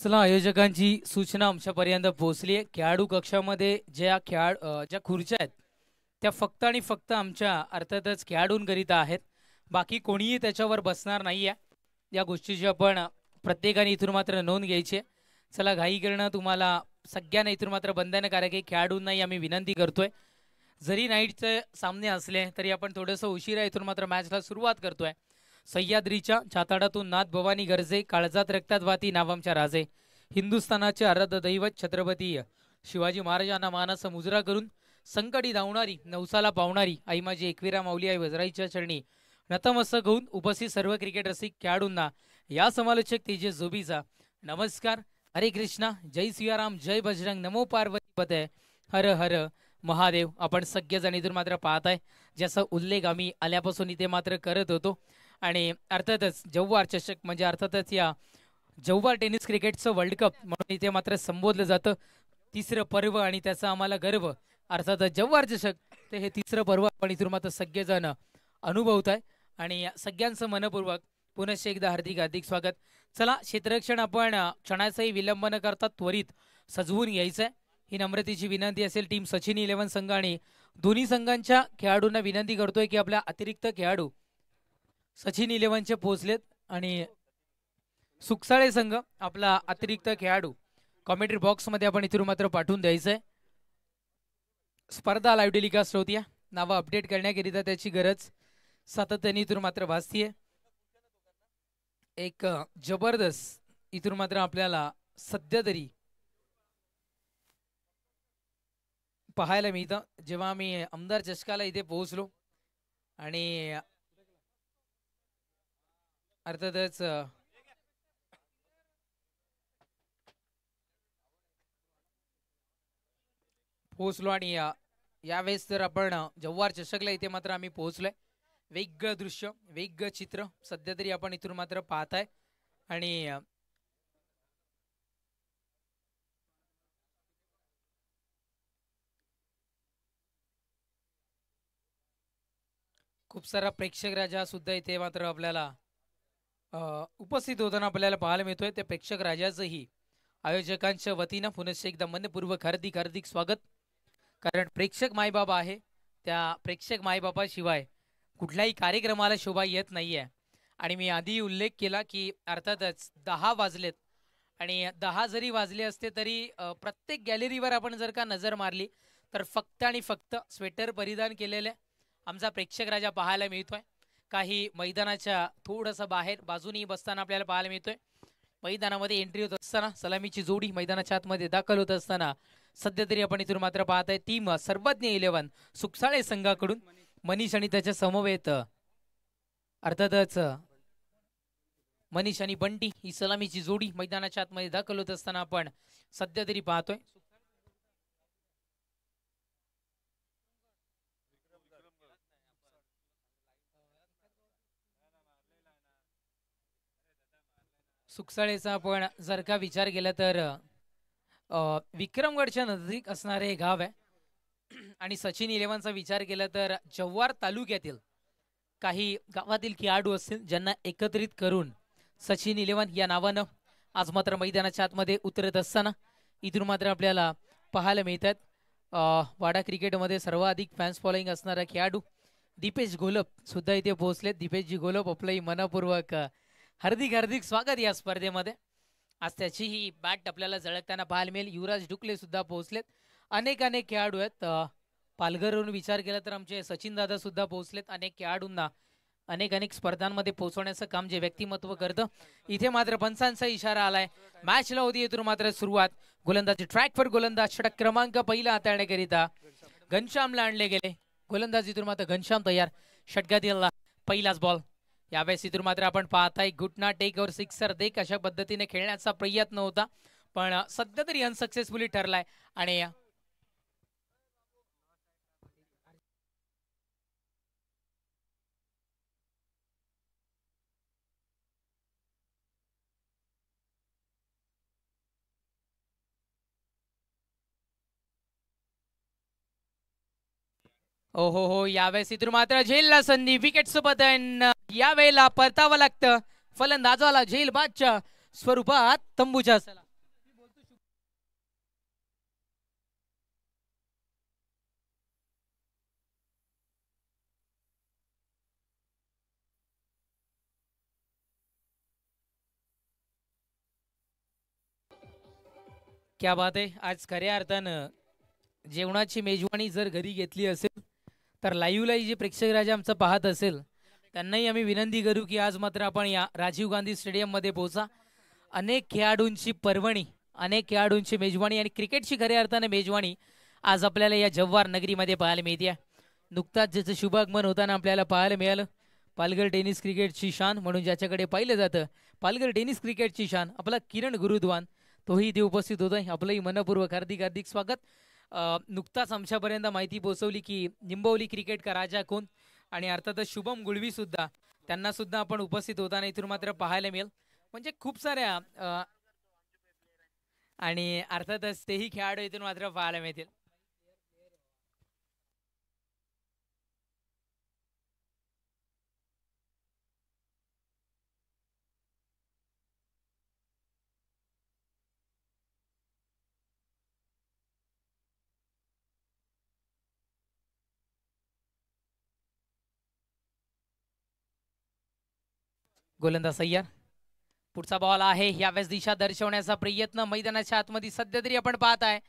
चला आयोजकांची सूचना आमच्यापर्यंत पोहोचली आहे। खेळाडू कक्षामध्ये ज्या खुर्च्या आहेत त्या फक्त आणि फक्त आमच्या अर्थातच खेळाडूंकरिता आहेत। बाकी कोणीही त्याच्यावर बसणार नाही आहे। या गोष्टीची आपण प्रत्येकाने इथून मात्र नोंद घ्यायची आहे। चला घाई करणं तुम्हाला सगळ्यांना इथून मात्र बंधनकारक आहे। खेळाडूंनाही आम्ही विनंती करतोय, जरी नाईटचे सामने असले तरी आपण थोडंसं उशिरा इथून मात्र मॅचला सुरुवात करतोय। सह्याद्रीच्या छाताडातून नाथ भवानी गरजे, काळजात रक्तात वाती नाव आमच्या राजे। हिंदुस्थानाचे आराध्य दैवत छत्रपती शिवाजी महाराजांना मानाचा मुजरा करून संकटी धावणारी नवसाला पावणारी आई माझी एकविरा माऊली आई वजराईच्या चरणी नतमस्तक होऊन उपस्थित सर्व क्रिकेट रसिक खेळाडूंना या समालोचक तेजस जोबीचा नमस्कार। हरे कृष्णा, जय सियाराम, जय बजरंग, नमो पार्वती पते, हर हर महादेव। आपण सगळेजण इथून मात्र पाहताय ज्याचा उल्लेख आम्ही आल्यापासून इथे मात्र करत होतो। आणि अर्थातच जव्हार चषक म्हणजे अर्थातच या जव्हार टेनिस क्रिकेटचं वर्ल्ड कप म्हणून इथे मात्र संबोधलं जातं। तिसरं पर्व आणि त्याचा आम्हाला गर्व। अर्थातच जव्हार चषक ते हे तिसरं पर्व आपण इथून मात्र सगळेजण अनुभवत आहे आणि सगळ्यांचं मनपूर्वक पुनश्च एकदा हार्दिक हार्दिक स्वागत। चला क्षेत्ररक्षण आपण क्षणाचाही विलंब न करता त्वरित सजवून घ्यायचं आहे, ही नम्रतेची विनंती असेल। टीम सचिन 11 संघ आणि दोन्ही संघांच्या खेळाडूंना विनंती करतोय की आपल्या अतिरिक्त खेळाडू सचिन 11चे पोहोचलेत आणि सुकसाळे संघ आपला अतिरिक्त खेळाडू कॉमेंट्री बॉक्स मध्ये आपण इथून मात्र पाठवून द्यायचंय। स्पर्धा लाईव्ह टेलिकास्ट होती, नावं अपडेट करण्याकरिता त्याची गरज सातत्याने इथून मात्र भासतीये। एक जबरदस्त इथून मात्र आपल्याला सध्या तरी पाहायला मिळतं। जेव्हा आम्ही आमदार चषकाला इथे पोहोचलो आणि अर्थातच पोहोचलो आणि यावेळेस तर आपण जव्हार चषकला इथे मात्र आम्ही पोहोचलोय। वेगळं दृश्य, वेगळं चित्र सध्या तरी आपण इथून मात्र पाहताय आणि खूप सारा प्रेक्षक राजा सुद्धा इथे मात्र आपल्याला उपस्थित होताना आपल्याला पाहायला मिळतोय। त्या प्रेक्षक राजाचंही आयोजकांच्या वतीनं पुनश्च एकदा मनपूर्वक हार्दिक हार्दिक स्वागत। कारण प्रेक्षक मायबाप आहे, त्या प्रेक्षक मायबापाशिवाय कुठल्याही कार्यक्रमाला शोभा येत नाहीये। आणि मी आधी उल्लेख केला की अर्थातच 10 वाजलेत आणि 10 जरी वाजले असते तरी प्रत्येक गॅलरीवर आपण जर का नजर मारली तर फक्त आणि फक्त स्वेटर परिधान केलेले आमचा प्रेक्षक राजा पाहायला मिळतोय। काही मैदानाच्या थोडंसं बाहेर बाजूनी बसताना आपल्याला पाहायला मिळतोय। मैदानामध्ये एंट्री होत असताना सलामीची जोडी मैदानाच्या आतमध्ये दाखल होत असताना सध्या तरी आपण इथून मात्र पाहताय टीम सर्वज्ञ 11 सुकसाळे संघाकडून मनीष आणि त्याच्या समवेत अर्थातच मनीष आणि बंटी ही सलामीची जोडी मैदानाच्या आतमध्ये दाखल होत असताना आपण सध्या तरी पाहतोय। सुकसाळेचा आपण जर का विचार केला तर विक्रमगडच्या नजदीक असणारे गाव आहे आणि सचिन 11चा विचार केला तर जव्हार तालुक्यातील काही गावातील खेळाडू असतील ज्यांना एकत्रित करून सचिन 11 या नावानं आज मात्र मैदानाच्या आतमध्ये उतरत असताना इथून मात्र आपल्याला पाहायला मिळतात। वाडा क्रिकेटमध्ये सर्वाधिक फॅन्स फॉलोइंग असणारा खेळाडू दीपेश घोलप सुद्धा इथे पोहोचलेत। दीपेशजी घोलप आपलंही मनपूर्वक हार्दिक हार्दिक स्वागत या स्पर्धेमध्ये। आज त्याचीही बॅट आपल्याला झळकताना पाहायला मिळेल। युवराज डुकले सुद्धा पोहोचलेत। अनेक खेळाडू आहेत। पालघरवरून विचार केला तर आमचे सचिन दादा सुद्धा पोहोचलेत। अनेक खेळाडूंना अनेक स्पर्धांमध्ये पोहोचवण्याचं काम जे व्यक्तिमत्व करतं। इथे मात्र पंचांचा इशारा आलाय, मॅचला होती इथून मात्र सुरुवात। गोलंदाजी ट्रॅक फॉर गोलंदाज षटक क्रमांक पहिला हाताळण्याकरिता घनश्यामला आणले गेले। गोलंदाजी इथून मात्र घनश्याम तयार, षटकातील पहिलाच बॉल। यावेळेस इथून मात्र आपण पाहताय घुटना टेक और सिक्सर देख अशा पद्धतीने खेळण्याचा प्रयत्न होता पण सध्या तरी अनसक्सेसफुली ठरलाय। आणि हो यावेळेस इथून मात्र झेलला संधी, विकेट सोबत यावेळेला परतावं लागतं फलंदाजाला। झेल बादच्या स्वरूपात तंबूच्या क्या बात आहे. आज खऱ्या अर्थानं जेवणाची मेजवानी जर घरी घेतली असेल तर लाईव्हला जे प्रेक्षक राजा आमचं पाहत असेल त्यांनाही आम्ही विनंती करू की आज मात्र आपण या राजीव गांधी स्टेडियममध्ये पोहोचा. अनेक खेळाडूंची पर्वणी, अनेक खेळाडूंची मेजवानी आणि क्रिकेटची खऱ्या अर्थाने मेजवानी आज आपल्याला या जव्हार नगरीमध्ये पाहायला मिळते. नुकताच ज्याचं शुभागमन होताना आपल्याला पाहायला मिळालं. पालघर टेनिस क्रिकेटची शान म्हणून ज्याच्याकडे पाहिलं जातं, पालघर टेनिस क्रिकेटची शान आपला किरण गुरुद्वान, तोही इथे उपस्थित होतोय. आपलंही मनपूर्वक हार्दिक हार्दिक स्वागत. नुकताच आमच्यापर्यंत माहिती पोहोचवली की निंबवली क्रिकेट का राजा कोण, आणि अर्थातच शुभम गुळवी सुद्धा, त्यांना सुद्धा आपण उपस्थित होताना इथून मात्र पाहायला मिळेल. म्हणजे खूप साऱ्या आणि अर्थातच तेही खेळाडू इथून मात्र पाहायला मिळतील. गोलंदाज सय्यर, पुढचा बॉल आहे. यावेळेस दिशा दर्शवण्याचा प्रयत्न मैदानाच्या आतमध्ये सध्या तरी आपण पाहत आहे.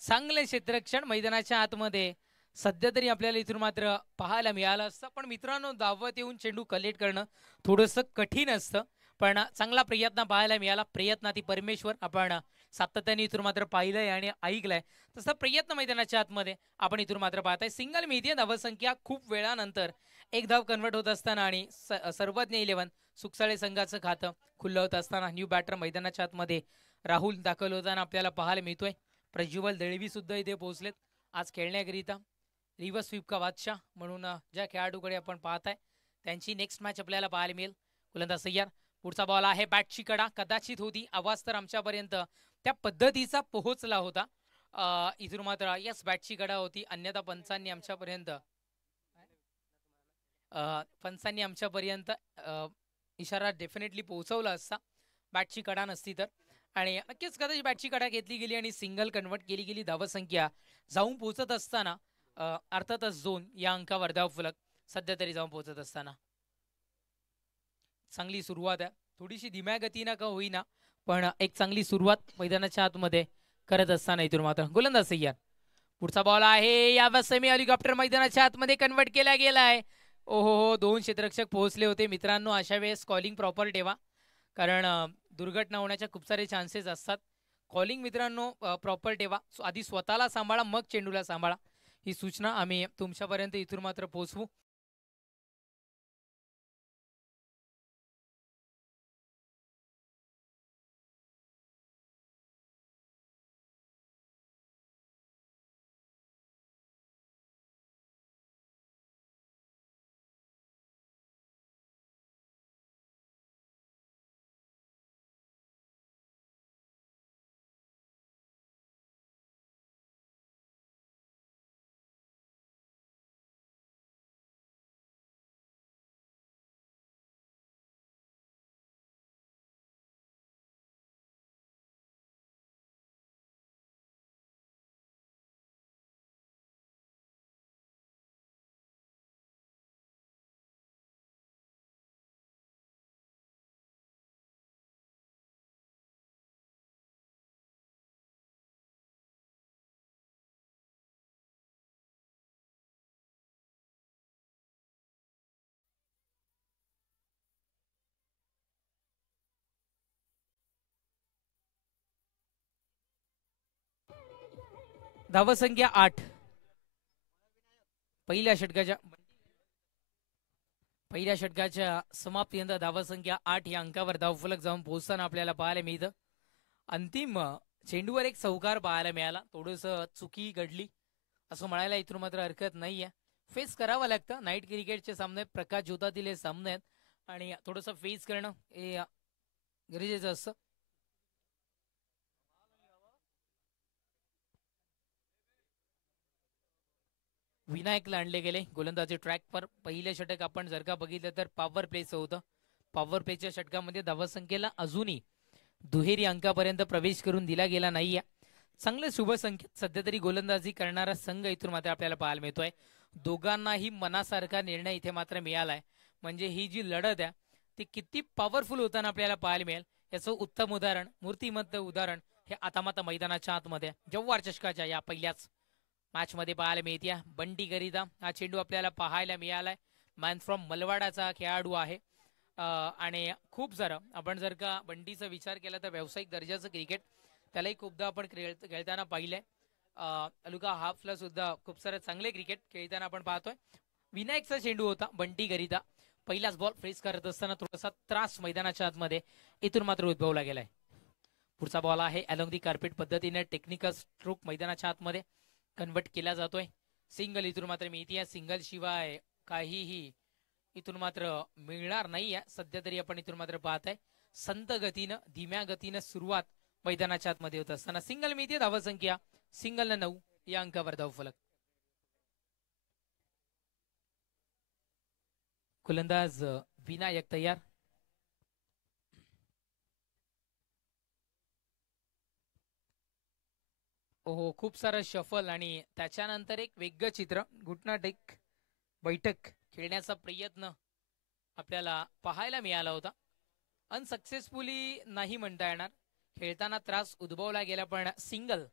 चांगले क्षेत्ररक्षण मैदानाच्या आतमध्ये सध्या तरी आपल्याला इथून मात्र पाहायला मिळालं असतं. पण मित्रांनो, धावत येऊन चेंडू कलेक्ट करणं थोडंसं कठीण असतं. पण चांगला प्रयत्न पाहायला मिळाला. प्रयत्नाती परमेश्वर आपण सातत्याने इथून मात्र पाहिलंय आणि ऐकलंय. तसं प्रयत्न मैदानाच्या आतमध्ये आपण इथून मात्र पाहताय. सिंगल मिळते धावसंख्या खूप वेळानंतर एक धाव कन्वर्ट होत असताना आणि सर्वज्ञ 11 सुकसाळे संघाचं खातं खुल्लं होत असताना न्यू बॅटर मैदानाच्या आतमध्ये राहुल दाखल होताना आपल्याला पाहायला मिळतोय. प्रज्वल दळवी सुद्धा इथे पोहोचलेत आज खेळण्याकरिता. रिव्हर्स स्वीप का बादशाह म्हणून ज्या खेळाडूकडे आपण पाहताय त्यांची नेक्स्ट मॅच आपल्याला पाहायला मिळेल. गोलंदाज सय्यर, पुढचा बॉल आहे. बॅटची कडा कदाचित होती, आवाज तर आमच्यापर्यंत त्या पद्धतीचा पोहोचला होता. इथून मात्र यस, बॅटची कडा होती. अन्यथा पंचांनी आमच्यापर्यंत इशारा डेफिनेटली पोहोचवला असता बॅटची कडा नसती तर. आणि नक्कीच कदाचित बॅटची कडा घेतली गेली आणि सिंगल कन्वर्ट केली गेली. धावसंख्या जाऊन पोहोचत असताना अर्थातच 2 या अंकावर धावफलक सध्या तरी जाऊन पोहोचत असताना चांगली सुरुवात आहे. थोडीशी धीम्या गतीनं का होईना पण एक चांगली सुरुवात मैदानाच्या आतमध्ये करत असताना इथून मात्र गोलंदाज सय्यर, पुढचा बॉल आहे. यावेळेस सेमी हेलिकॉप्टर मैदानाच्या आतमध्ये कन्वर्ट केला गेलाय. ओहो हो, 2 क्षेत्ररक्षक पोहोचले होते. मित्रांनो, अशा वेळेस कॉलिंग प्रॉपर ठेवा, कारण दुर्घटना होण्याच्या खूप सारे चान्सेस असतात. कॉलिंग मित्रांनो प्रॉपर ठेवा. आधी स्वतःला सांभाळा, मग चेंडूला सांभाळा. ही सूचना आम्ही तुमच्यापर्यंत इथून मात्र पोहोचवू. धावसंख्या 8. पहिल्या षटकाच्या समाप्तीनंतर धावसंख्या 8 या अंकावर धावफलक जाऊन पोहोचताना आपल्याला पाहायला मिळतं. अंतिम चेंडूवर एक चौकार पाहायला मिळाला. थोडंसं चुकी घडली असं म्हणायला इथून मात्र हरकत नाहीये. फेस करावं लागतं. नाईट क्रिकेटचे सामने, प्रकाश ज्योतातील हे सामने आहेत आणि थोडंसं फेस करणं हे गरजेचं असतं. विनायकला आणले गेले गोलंदाजी ट्रॅकवर. पहिलं षटक आपण जर का बघितलं तर पॉवर प्लेचं होतं. पॉवर प्लेच्या षटकामध्ये धावसंख्येला अजूनही दुहेरी अंकापर्यंत प्रवेश करून दिला गेला नाहीये. चांगलं शुभ संकेत सध्या तरी गोलंदाजी करणारा संघ इथून मात्र आपल्याला पाहायला मिळतोय. दोघांनाही मनासारखा निर्णय इथे मात्र मिळालाय. म्हणजे ही जी लढत आहे ती किती पॉवरफुल होताना आपल्याला पाहायला मिळेल याचं उत्तम उदाहरण, मूर्तिमत्त उदाहरण हे आता मात्र मैदानाच्या आतमध्ये जव्हार चषकाच्या या पहिल्याच मॅच मध्ये पाहायला मिळते. बंटी करिता हा चेंडू आपल्याला पाहायला मिळालाय. मॅन फ्रॉम मलवाडाचा खेळाडू आहे आणि खूप सारं आपण जर का बंटीचा विचार केला तर व्यावसायिक दर्जाचं क्रिकेट त्यालाही खूपदा आपण खेळताना पाहिलंय. अलुका हाफला सुद्धा खूप सारं चांगले क्रिकेट खेळताना आपण पाहतोय. विनायकचा चेंडू होता बंटी करिता. पहिलाच बॉल फ्रेस करत असताना थोडासा त्रास मैदानाच्या आतमध्ये इथून मात्र उद्भवला गेलाय. पुढचा बॉल आहे अलोंग दी कार्पेट पद्धतीने टेक्निकल स्ट्रोक मैदानाच्या आतमध्ये कन्वर्ट केला जातोय. सिंगल इथून मात्र मिळते. सिंगल शिवाय काहीही इथून मात्र मिळणार नाहीये सध्या तरी. आपण इथून मात्र पाहताय संत गतीनं धीम्या गतीनं सुरुवात मैदानाच्या आतमध्ये होत असताना सिंगल मिळते. धावसंख्या सिंगल 9 या अंकावर धावफलक. गोलंदाज विनायक तयार. ओहो खूप सारं शफल आणि त्याच्यानंतर एक वेगळं चित्र. घुटना टेक बैठक खेळण्याचा प्रयत्न आपल्याला पाहायला मिळाला होता. अनसक्सेसफुली नाही म्हणता येणार. खेळताना त्रास उद्भवला गेला पण सिंगल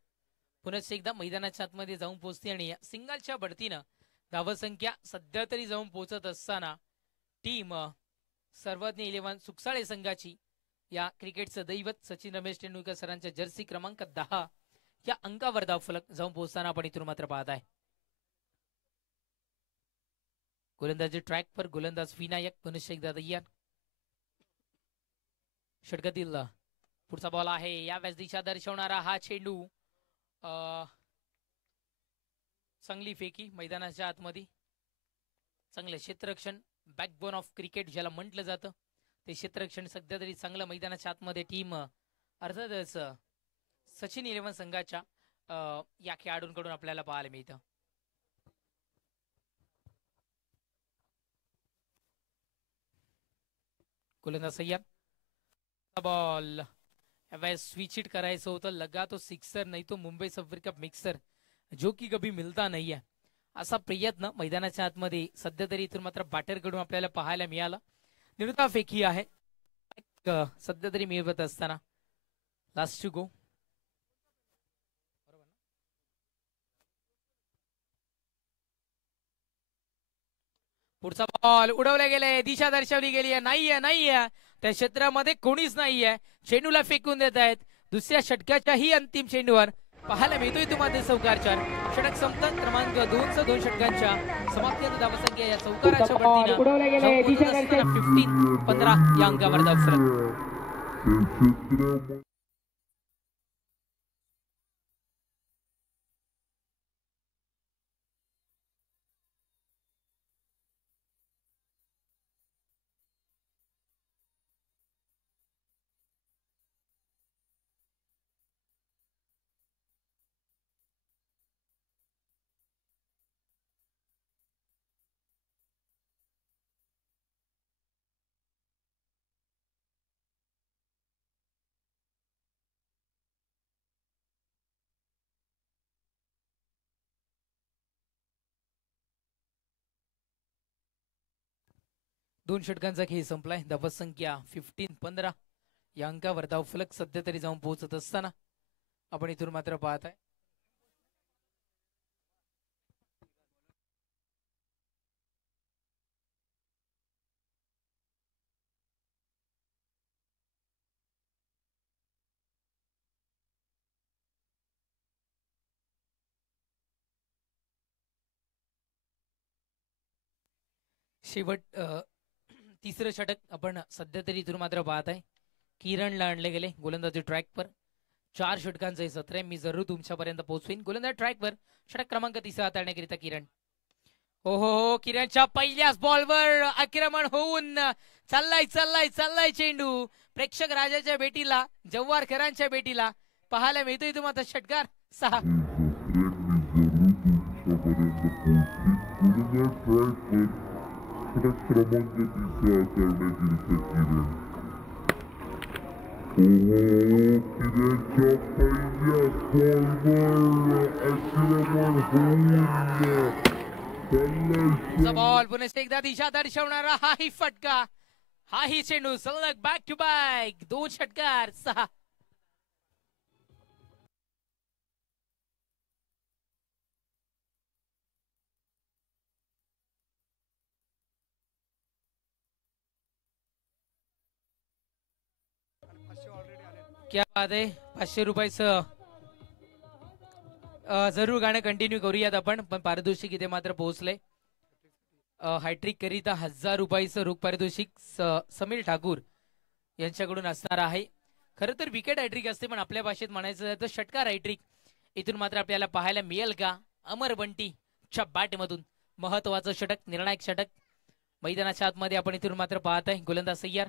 पुन्हा एकदा मैदानाच्या आतमध्ये जाऊन पोहोचते आणि सिंगलच्या बढतीनं धावसंख्या सध्या तरी जाऊन पोहोचत असताना टीम सर्वज्ञ 11 सुकसाळे संघाची या क्रिकेटचं दैवत सचिन रमेश तेंडुलकर सरांच्या जर्सी क्रमांक 10 या अंकावर धावफलक जाऊन पोहोचताना आपण इथून मात्र पाहत आहे. गोलंदाजी ट्रॅक पर गोलंदाज विनायक पुन्हा एकदा तयार. षटकातील पुढचा बॉल आहे या व्यास दिशा दर्शवणारा हा चेंडू. चांगली फेकी मैदानाच्या आतमध्ये. चांगलं क्षेत्ररक्षण बॅकबोन ऑफ क्रिकेट ज्याला म्हटलं जातं ते क्षेत्ररक्षण सध्या तरी चांगलं मैदानाच्या आतमध्ये टीम अर्थातच सचिन 11 संघाच्या या खेळाडूंकडून आपल्याला पाहायला मिळतं. गोलंदाज सय्यद. बॉल स्विच हिट करायचं होतं. लगा तो सिक्सर नहीं तो मुंबई सफर का मिक्सर जो की कभी मिलता नाही आहे असा प्रयत्न मैदानाच्या आतमध्ये सध्या तरी इथून मात्र बॅटरकडून आपल्याला पाहायला मिळाला. निर्णय फेकी आहे सध्या तरी मिळवत असताना. Last two go. पुढचा बॉल उडवला गेलाय. दिशा दर्शवली गेली आहे. नाहीये त्या क्षेत्रामध्ये कोणीच नाहीये. चेंडूला फेकून देत आहेत. दुसऱ्या षटकाच्या ही अंतिम चेंडूवर पाहायला मिळतोय तुम्हाला चौकारचार. षटक संपत क्रमांक 2 षटकांच्या समाप्ती धावसंख्या या चौकाराच्या बढतीनं 15 या अंकावर धावफलक. दोन षटकांचा खेळ संपलाय. धावसंख्या 15 या अंकावर धावफलक सध्या तरी जाऊन पोहोचत असताना आपण इथून मात्र पाहत आहे शेवट तिसरं षटक आपण सध्या तरी इथून मात्र पाहत आहे. किरणला आणले गेले गोलंदाजी ट्रॅक पर. 4 षटकांचं सत्र आहे. मी जरूर तुमच्यापर्यंत पोहोचवीन. गोलंदाज ट्रॅक पर षटक क्रमांक 3 हाताळण्याकरिता किरण. हो किरणच्या पहिल्याच बॉलवर आक्रमण होऊन चाललाय चेंडू प्रेक्षक राजाच्या भेटीला जव्हारकरांच्या भेटीला पाहायला मिळतोय तुम्हाला षटकार 6. बॉल पुन्हा एकदा दिशा दर्शवणारा हाही फटका हाही चेंडू सलग बॅक टू बॅक 2 षटकार 6. क्या बात आहे. 500 रुपयाचं जरूर गाणं कंटिन्यू करूयात आपण, पण पारितोषिक इथे मात्र पोहोचले. हॅट्रिक करिता 1000 रुपयाचं रोख पारितोषिक समीर ठाकूर यांच्याकडून असणार आहे. खरं तर विकेट हॅट्रिक असते, पण आपल्या भाषेत म्हणायचं तर षटकार हॅट्रिक इथून मात्र आपल्याला पाहायला मिळेल का? अमर बंटीच्या बॅटमधून महत्वाचं षटक, निर्णायक षटक मैदानाच्या आतमध्ये आपण इथून मात्र पाहत आहे. गोलंदाज सय्यार.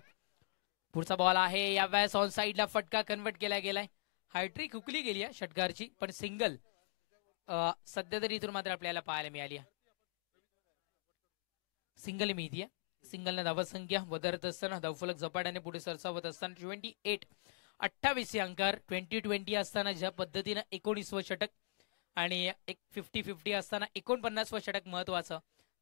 पुढचा बॉल आहे या वेळेस ऑन साईडला फटका कन्वर्ट केला गेलाय. हॅट्रिक हुकली गेली आहे षटकारची, पण सिंगल सध्या तरी इथून मात्र आपल्याला पाहायला मिळाली आहे. सिंगल मिळतीये. सिंगलने धावसंख्या वधारत असताना धावफलक झपाट्याने पुढे सरसावत असताना 28 अंकार 20-20 असताना ज्या पद्धतीनं 19व षटक आणि एक 50-50 असताना 49व षटक महत्वाचं,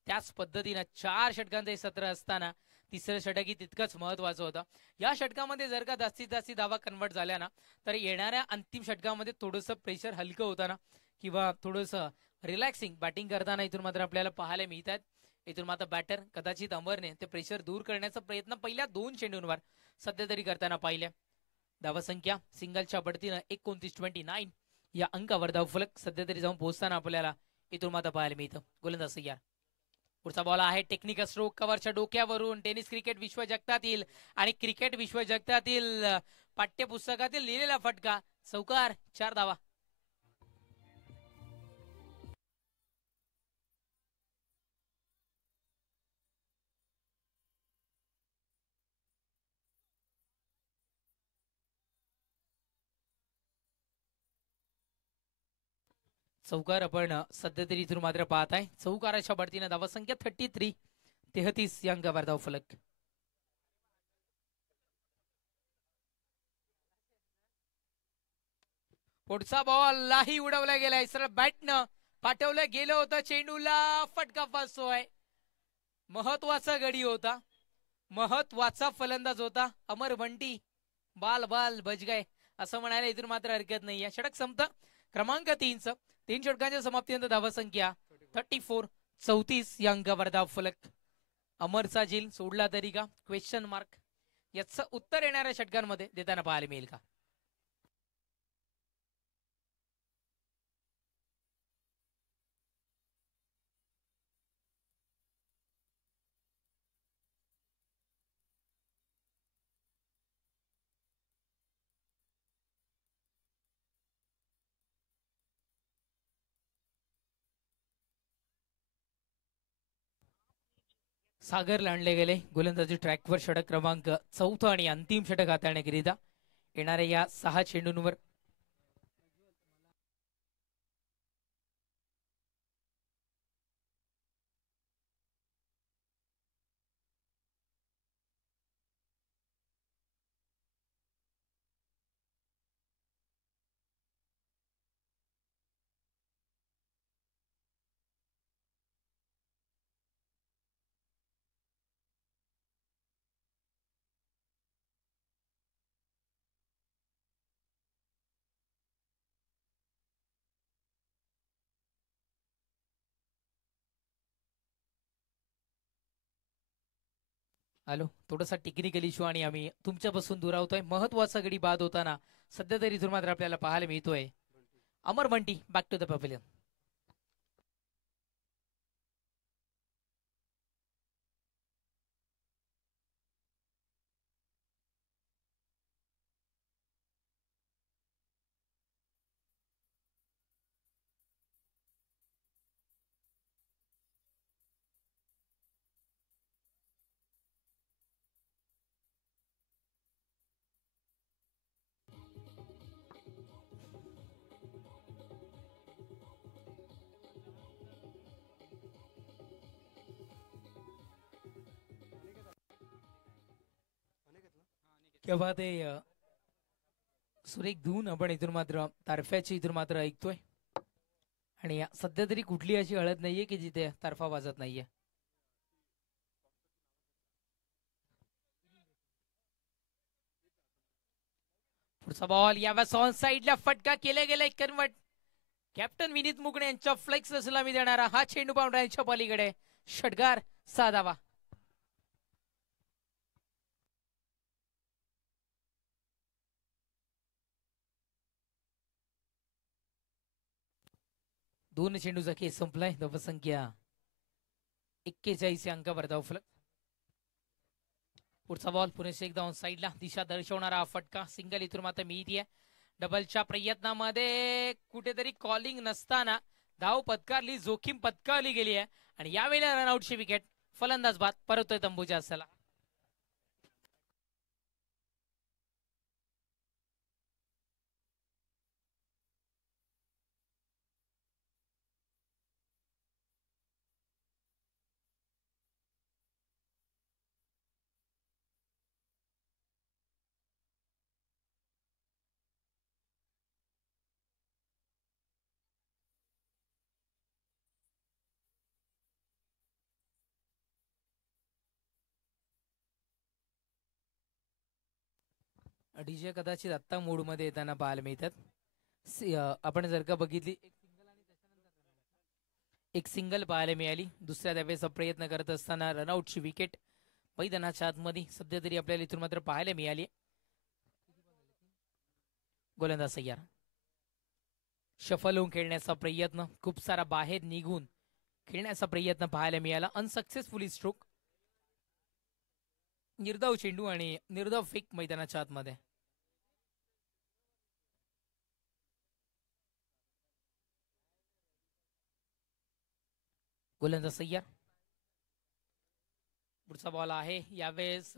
त्याच पद्धतीनं 4 षटकांचे सत्र असताना तिसरं षटकही तितकंच महत्वाचं होतं. या षटकामध्ये जर का जास्तीत जास्त धावा कन्वर्ट झाल्या ना, तर येणाऱ्या अंतिम षटकामध्ये थोडंसं प्रेशर हलकं होताना किंवा थोडंसं रिलॅक्सिंग बॅटिंग करताना इथून मात्र आपल्याला पाहायला मिळतात. इथून मात्र बॅटर कदाचित अमरने ते प्रेशर दूर करण्याचा प्रयत्न पहिल्या 2 चेंडूंवर सध्या तरी करताना पाहिल्या. धावसंख्या सिंगलच्या बढतीनं 29 या अंकावर धावफलक सध्या तरी जाऊन पोहोचताना आपल्याला इथून मात्र पाहायला मिळतं. गोलंदाज सय्यार. पुढचा बॉल आहे टेक्निकल स्ट्रोक कव्हरच्या डोक्यावरून. टेनिस क्रिकेट विश्व जगतातील आणि क्रिकेट विश्व जगतातील पाठ्यपुस्तकातील लिहिलेला फटका. चौकार, 4 धावा. चौकार आपण सध्या तरी इथून मात्र पाहत आहे. चौकाराच्या बढतीनं धावसंख्या 33 या अंकावर धावफलक. पुढचा बॉल लाही उडवला गेलाय. सरळ बॅटनं पाठवलं गेलं होतं चेंडूला. फटका फसतोय. महत्वाचा गडी होता, महत्वाचा फलंदाज होता अमर बंटी. बाल बाल बच गए असं म्हणायला इथून मात्र हरकत नाही. षटक संपतं. क्रमांक 3चं 3 षटकांच्या समाप्तीनंतर धावसंख्या 34 या अंकावर धावफलक. अमरचा झील सोडला तरी का? Question mark. याचं उत्तर येणाऱ्या षटकांमध्ये देताना पाहायला मिळेल का? सागरला आणले गेले गोलंदाजी ट्रॅकवर. षटक क्रमांक 4 आणि अंतिम षटक हाताळण्याकरिता येणाऱ्या या 6 चेंडूंवर आलो. थोडासा टेक्निकल इश्यू आणि आम्ही तुमच्यापासून दुरावतोय. महत्वाचा गडी बाद होताना सध्या तरी इथून मात्र आपल्याला पाहायला मिळतोय Amar Bunty back to the pavilion. केव्हा ते सुरेख धून आपण इथून मात्र तारफ्याची इथून मात्र ऐकतोय. आणि सध्या तरी कुठली अशी हळद नाहीये की जिथे तारफा वाजत नाहीये. पुढचा बॉल यावेळेस ऑन साईडला फटका केला गेलाय कन्वर्ट. कॅप्टन विनीत मुकणे यांच्या फ्लेक्स सलामी देणारा हा चेंडू बाउंड्रीच्या पलीकडे. षटकार, 6 धावा. 2 चेंडूचा खेळ संपलाय. धावसंख्या 41 या अंकावर धावफलक. पुढचा बॉल पुन्हा एकदा ऑन साईडला दिशा दर्शवणारा फटका. सिंगल इथून मात्र मिळतीये. डबलच्या प्रयत्नामध्ये कुठेतरी कॉलिंग नसताना धाव पत्कारली, जोखीम पत्कारली गेली आहे आणि यावेळेला रनआउटची विकेट. फलंदाज बाद परतोय तंबूच्या असला. डीजे कदाचित आत्ता मूड मध्ये येताना पाहायला मिळतात. आपण जर का बघितली एक सिंगल पाहायला मिळाली. दुसऱ्या धावेचा प्रयत्न करत असताना रनआउटची विकेट मैदानाच्या आतमध्ये सध्या तरी आपल्याला इथून मात्र पाहायला मिळाली. गोलंदाज सय्यार शफल होऊन खेळण्याचा प्रयत्न, खूप सारा बाहेर निघून खेळण्याचा प्रयत्न पाहायला मिळाला. Unsuccessfully stroke. निर्धाव चेंडू आणि निर्धाव फेक मैदानाच्या आतमध्ये. गोलंदाज सय्यार. पुढचा बॉल आहे. यावेळेस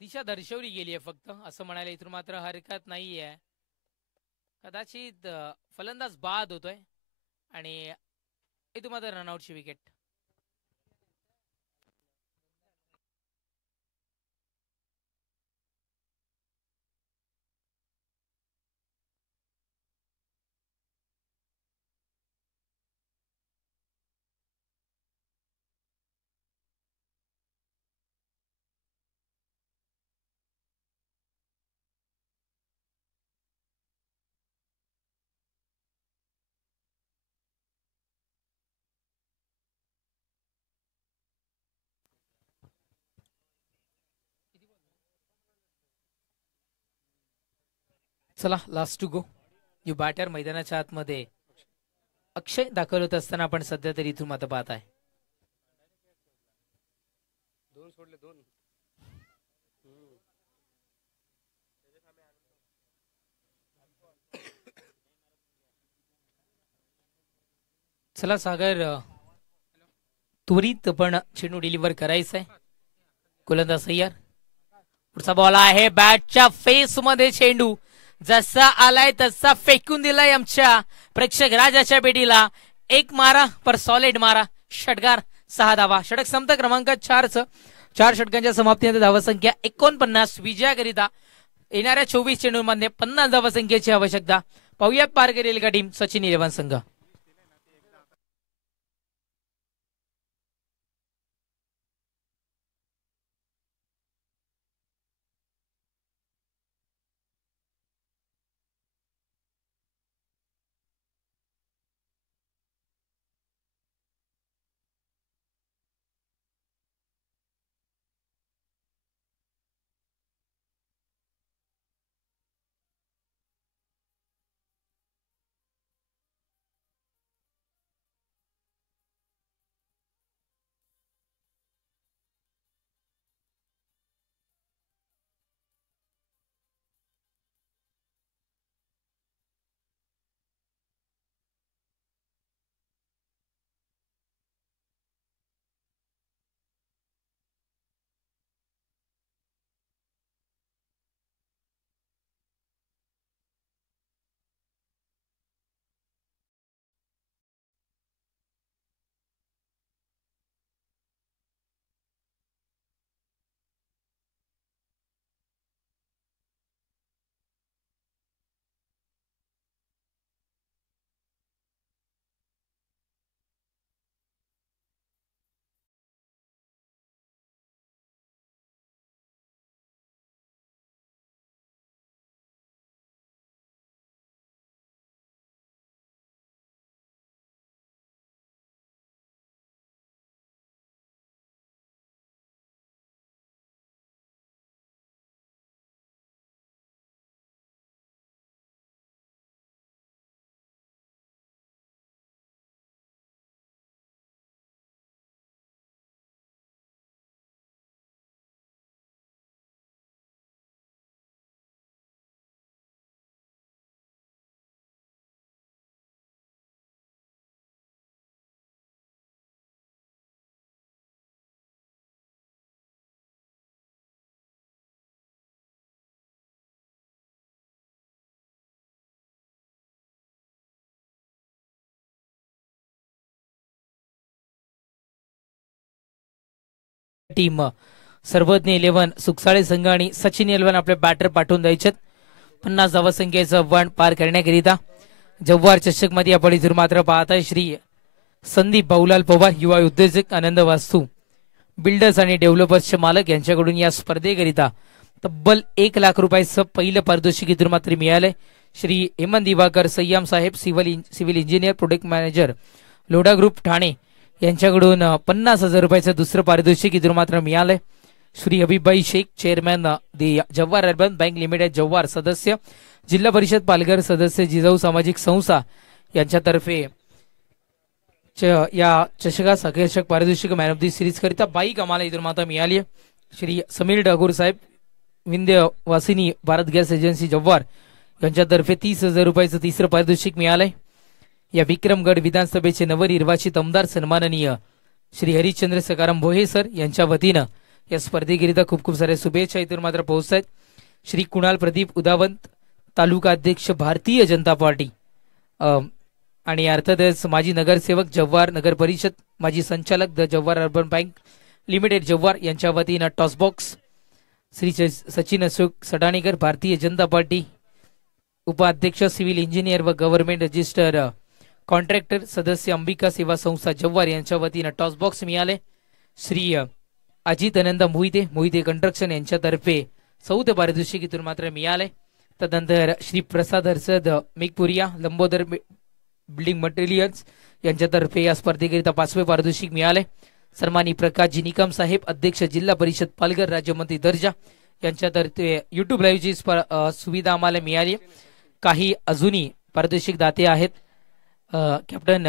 दिशा दर्शवली गेली आहे फक्त असं म्हणायला इथून मात्र हरकत नाहीये. कदाचित फलंदाज बाद होतोय आणि इथून मात्र रनआउटची विकेट. चला लास्ट टू गो. यू बॅटर मैदानाच्या आतमध्ये अक्षय दाखल होत असताना आपण सध्या तरी इथून मात्र पाहत आहे. चला सागर, त्वरित पण चेंडू डिलिव्हर करायचंय. गोलंदाज सय्यार. पुढचा बॉल आहे. बॅटच्या फेस मध्ये चेंडू जसा आलाय तसा फेकून दिलाय आमच्या प्रेक्षक राजाच्या बेटीला. एक मारा पर सॉलिड मारा. षटकार 6 धावा. षटक संपत क्रमांक 4च. 4 षटकांच्या समाप्तीनंतर धावसंख्या 49. विजयाकरिता येणाऱ्या 24 चेंडूंमध्ये 50 धावसंख्येची आवश्यकता. पाहुयात पार करेल का टीम सचिन 11 संघ. टीम सर्वज्ञ 11 सुखसाळे संघ आणि सचिन 11 आपले बॅटर पाठवून द्यायचे. 50 धावसंख्येचं आव्हान पार करण्याकरिता जव्हार चषक मध्ये आपण इथून मात्र पाहताय श्री संदीप बाऊलाल पवार युवा उद्योजक आनंद वास्तू बिल्डर्स आणि डेव्हलपर्सचे मालक यांच्याकडून या स्पर्धेकरिता तब्बल 1 लाख रुपयाचं पहिलं पारितोषिक इथून मात्र मिळालंय. Shri Hemant Diwakar Sayyam saheb civil engineer product manager Lodha group Thane यांच्याकडून 50,000 रुपयाचं दुसरं पारितोषिक इथून मात्र मिळालंय. Shri Habibbhai Shaikh chairman the Jawhar urban bank limited Jawhar सदस्य जिल्हा परिषद पालघर सदस्य जिजाऊ सामाजिक संस्था यांच्यातर्फे या चषकास अखेरचक पारितोषिक मॅन ऑफ दी सिरीज करिता बाईक आम्हाला इथून मात्र मिळाली आहे. श्री समीर डागूर साहेब विंध्य वासिनी भारत गॅस एजन्सी जव्हार यांच्यातर्फे 30,000 रुपयाचं तिसरं पारितोषिक मिळालंय. या विक्रमगड विधानसभेचे नवनिर्वाचित आमदार सन्माननीय श्री हरिश्चंद्र सकाराम भोये सर यांच्या वतीनं या स्पर्धेकरिता खूप खूप साऱ्या शुभेच्छा इथून मात्र पोहोचत आहेत. श्री कुणाल प्रदीप उदावंत तालुका अध्यक्ष भारतीय जनता पार्टी आणि अर्थातच माजी नगरसेवक जव्हार नगर परिषद माजी संचालक the Jawhar urban bank limited Jawhar यांच्या वतीनं टॉसबॉक्स श्री सचिन अशोक सडाणेकर भारतीय जनता पार्टी उपाध्यक्ष सिव्हिल इंजिनियर व गव्हर्नमेंट रजिस्टर कॉन्ट्रॅक्टर सदस्य अंबिका सेवा संस्था जव्हार यांच्या वतीनं टॉसबॉक्स मिळाले. श्री अजित आनंद मोहिते कंस्ट्रक्शन यांच्यातर्फे 4थे पारितोषिक इथून मात्र मिळाले. तदनंतर श्री प्रसाद हर्षद मिकपुरिया लंबोदर बिल्डिंग मटेरियल्स यांच्यातर्फे या स्पर्धेकरिता 5वे पारितोषिक मिळाले. सन्मानी प्रकाशजी निकम साहेब अध्यक्ष जिल्हा परिषद पालघर राज्यमंत्री दर्जा यांच्यातर्फे युट्यूब लाईव्हची सुविधा आम्हाला मिळाली. काही अजूनही पारितोषिक दाते आहेत. कॅप्टन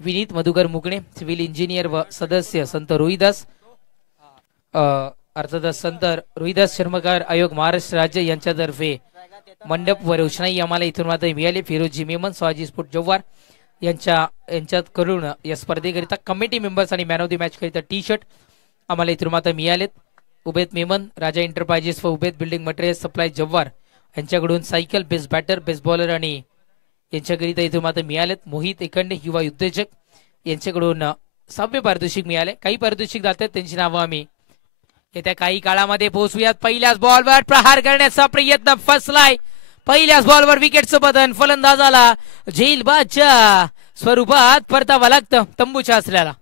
विनीत मधुकर मुकणे सिव्हिल इंजिनियर व सदस्य संत रोहिदास अर्थात संत रोहिदास शर्मकार आयोग महाराष्ट्र राज्य यांच्यातर्फे मंडप व रोषणाई आम्हाला इथून मात्र मिळाली. फिरोजी मेमन स्वाजी स्पोर्ट जव्हार यांच्यात करून या स्पर्धेकरिता कमिटी मेंबर्स आणि मॅन ऑफ द मॅच करिता टी शर्ट आम्हाला इथून मात्र मिळालेत. उबेद मेमन राजा एंटरप्राइजेस व Ubed building material supply Jawhar यांच्याकडून cycle best batter best bowler आणि यांच्याकरिता इथून मात्र मिळालेत. मोहित एखंडे युवा उद्योजक यांच्याकडून 6वे पारितोषिक मिळाले. काही पारितोषिक जातात त्यांची नावं आम्ही येत्या काही काळामध्ये पोहोचूयात. पहिल्याच बॉलवर प्रहार करण्याचा प्रयत्न फसलाय. पहिल्याच बॉलवर विकेटचं बदन फलंदाजाला झेलबादच्या स्वरूपात परतावं लागतं तंबूच्या आसऱ्याला.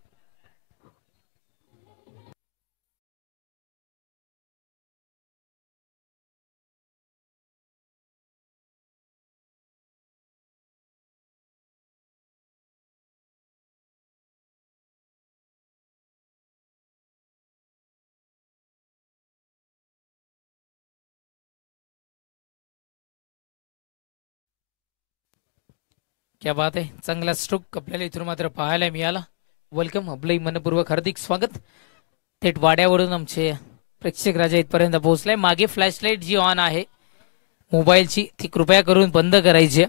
क्या बात आहे. चांगला स्ट्रोक आपल्याला इथून मात्र पाहायला मिळाला. वेलकम आपलं मनपूर्वक हार्दिक स्वागत. थेट वाड्यावरून आमचे प्रेक्षक राजा इथपर्यंत पोहोचलाय. मागे फ्लॅशलाईट जी ऑन आहे मोबाईलची ती कृपया करून बंद करायची.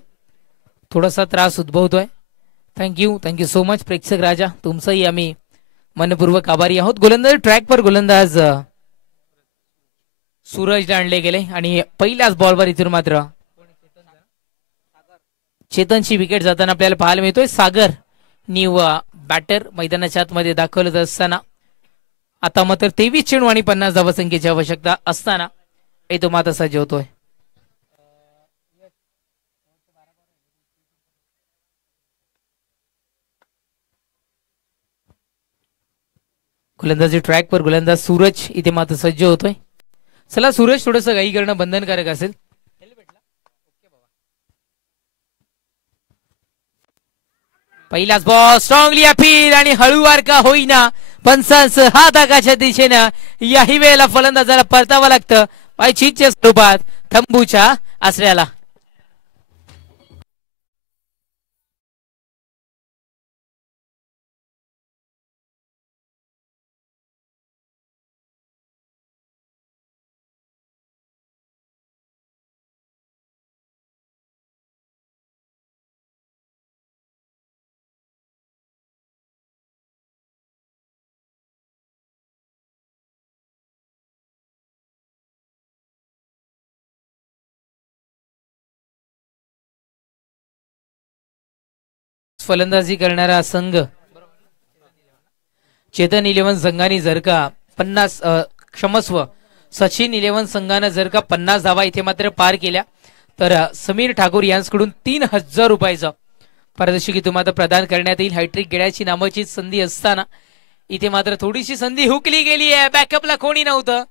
थोडासा त्रास उद्भवतोय. थँक्यू सो मच प्रेक्षक राजा, तुमचंही आम्ही मनपूर्वक आभारी आहोत. गोलंदाज ट्रॅकवर गोलंदाज सूरज आणले गेले आणि पहिल्याच बॉलवर इथून मात्र चेतनची विकेट जाताना आपल्याला पाहायला मिळतोय. सागर न्यू बॅटर मैदानाच्या आतमध्ये दाखवलं असताना आता मात्र 23 चेंडू आणि 50 धावसंख्येची आवश्यकता असताना तो मात्र सज्ज होतोय. गोलंदाजी ट्रॅकवर गोलंदाज सूरज इथे मात्र सज्ज होतोय. चला सूरज, थोडंसं घाई करणं बंधनकारक असेल. पहिलाच बॉल स्ट्रॉंगली अपील आणि हळूवार का होईना पंचांच हात आकाशाच्या दिशेनं याही वेळेला फलंदाजाला परतावं लागतं पायचीच्या स्वरूपात तंबूच्या आसऱ्याला. फलंदाजी करणारा संघ चेतन 11 संघाने जर का 50 क्षमस्व सचिन 11 संघानं जर का 50 धावा इथे मात्र पार केल्या तर समीर ठाकूर यांच्याकडून 3000 रुपयाचं पारितोषिक मात्र प्रदान करण्यात येईल. हॅट्रिक घेण्याची नामाची संधी असताना इथे मात्र थोडीशी संधी हुकली गेली आहे. बॅकअपला कोणी नव्हतं.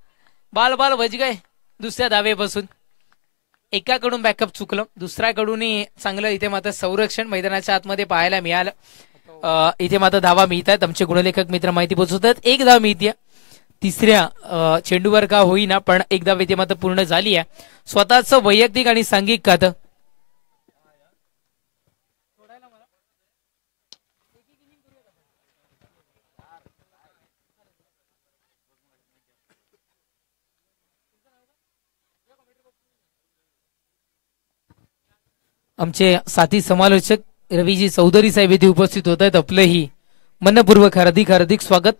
बाल बाल वजगय दुसऱ्या धावेपासून एकाकडून बॅकअप चुकलं, दुसऱ्याकडूनही चांगलं इथे मात्र संरक्षण मैदानाच्या आतमध्ये पाहायला मिळालं. इथे मात्र धावा मिळत आहेत. आमचे गुणलेखक मित्र माहिती पोहोचवतात. एक धाव मिळते तिसऱ्या चेंडूवर का होईना, पण एक धाव इथे मात्र पूर्ण झाली आहे. स्वतःच वैयक्तिक आणि सांघिक खातं आमचे साथी समालोचक रवीजी चौधरी साहेब इथे उपस्थित होत आहेत. आपलंही मनपूर्वक हार्दिक हार्दिक स्वागत.